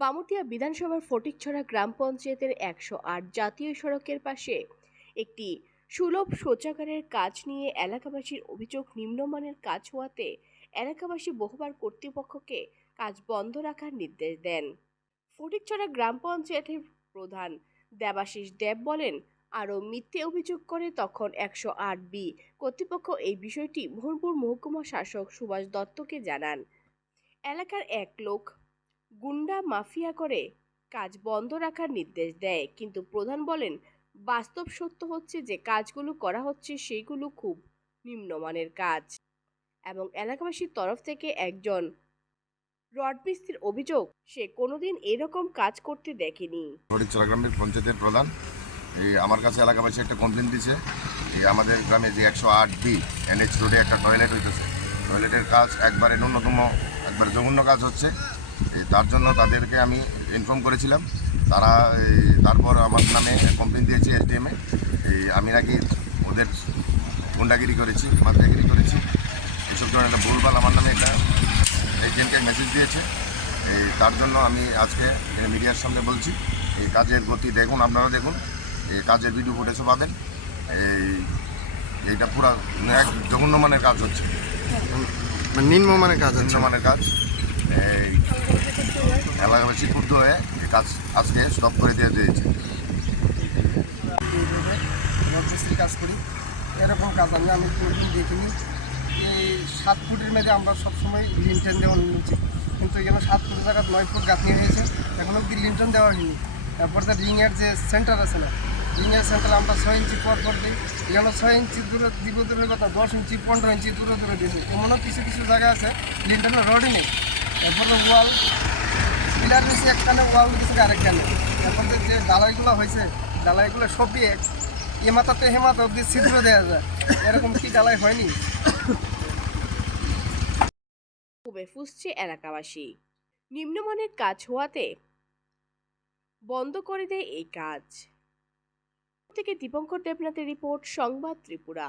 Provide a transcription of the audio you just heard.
বামুটিয়া বিধানসভার ফটিকছড়া গ্রাম পঞ্চায়েতের একশো আট জাতীয় সড়কের পাশে একটি সুলভ শৌচাগারের কাজ নিয়ে এলাকাবাসীর অভিযোগ নিম্নমানের কাজ হওয়াতে এলাকাবাসী বহুবার কর্তৃপক্ষকে কাজ বন্ধ রাখার নির্দেশ দেন। ফটিকছড়া গ্রাম পঞ্চায়েতের প্রধান দেবাশিস দেব বলেন, আরও মিথ্যে অভিযোগ করে তখন একশো আট বি। কর্তৃপক্ষ এই বিষয়টি মোহনপুর মহকুমা শাসক সুভাষ দত্তকে জানান। এলাকার এক লোক গুন্ডা মাফিয়া করে কাজ বন্ধ রাখার নির্দেশ দেয়। কিন্তু প্রধান বলেন, বাস্তব সত্য হচ্ছে যে কাজগুলো করা হচ্ছে সেইগুলো খুব নিম্নমানের কাজ। এবং এলাকাবাসীর তরফ থেকে একজন রড মিস্ত্রির অভিযোগ, সে কোনোদিন এরকম কাজ করতে দেখেনি। ফটিকচরা গ্রামের পঞ্চায়েতের প্রধান, এই আমার কাছে এলাকাবাসী একটা কমপ্লেন দিছে, এই আমাদের গ্রামে যে একশো আট বি এনএচ রোডে একটা টয়লেট হইতেছে। টয়লেটের কাজ একবারে ন্যূনতম, একবার জঘন্য কাজ হচ্ছে। তার জন্য তাদেরকে আমি ইনফর্ম করেছিলাম। তারা তারপর আমার নামে কমপ্লেন দিয়েছে এসডিএমে এই আমি নাকি ওদের গুন্ডাগিরি করেছি মাথাগিরি করেছি। এসব ধরনের একটা ভুলভাল আমার নামে একটা এজেন্টকে মেসেজ দিয়েছে। এই তার জন্য আমি আজকে মিডিয়ার সামনে বলছি এই কাজের গতি দেখুন আপনারা দেখুন এই কাজের ভিডিও ফুটেজও পাবেন। এই এইটা পুরা এক জঘন্য মানের কাজ হচ্ছে। মানে নিম্নমানের কাজ নিম্নমানের কাজ। এলাকাবাসী ক্ষুব্ধ হয়ে কাজ আজকে স্টপ করে দিয়ে দিয়েছে। কাজ করি। এরকম কাজ আমি আমি কোনোদিন দেখিনি। এই সাত ফুটের মধ্যে আমরা সবসময় লিনটেন দেওয়া নিচ্ছি কিন্তু এখানে সাত ফুটের জায়গা নয় ফুট গাঁথনি হয়েছে এখন অব্দি লিনটন দেওয়া হয়নি। তারপর তো রিংয়ের যে সেন্টার আছে না রিংয়ের সেন্টার আমরা ছয় ইঞ্চি পর পর দিই এখানে ছয় ইঞ্চি দূরে দিব দূরের কথা, দশ ইঞ্চি, পনেরো ইঞ্চি দূরে দূরে দিয়েছি। এমনও কিছু কিছু জায়গা আছে লিনটনের রডই নেই। তারপরে ওয়াল পিলার দিয়েছে একখানে, ওয়াল দিয়েছে আরেকখানে। এখন যে ডালাইগুলো হয়েছে, ডালাইগুলো সবই এক এ অব্দি ছিদ্র দেওয়া যায়। এরকম কি ডালাই হয়নি? খুবই ফুসছে এলাকাবাসী। নিম্নমানের কাজ হওয়াতে বন্ধ করে দেয় এই কাজ। থেকে দীপঙ্কর দেবনাথের রিপোর্ট, সংবাদ ত্রিপুরা।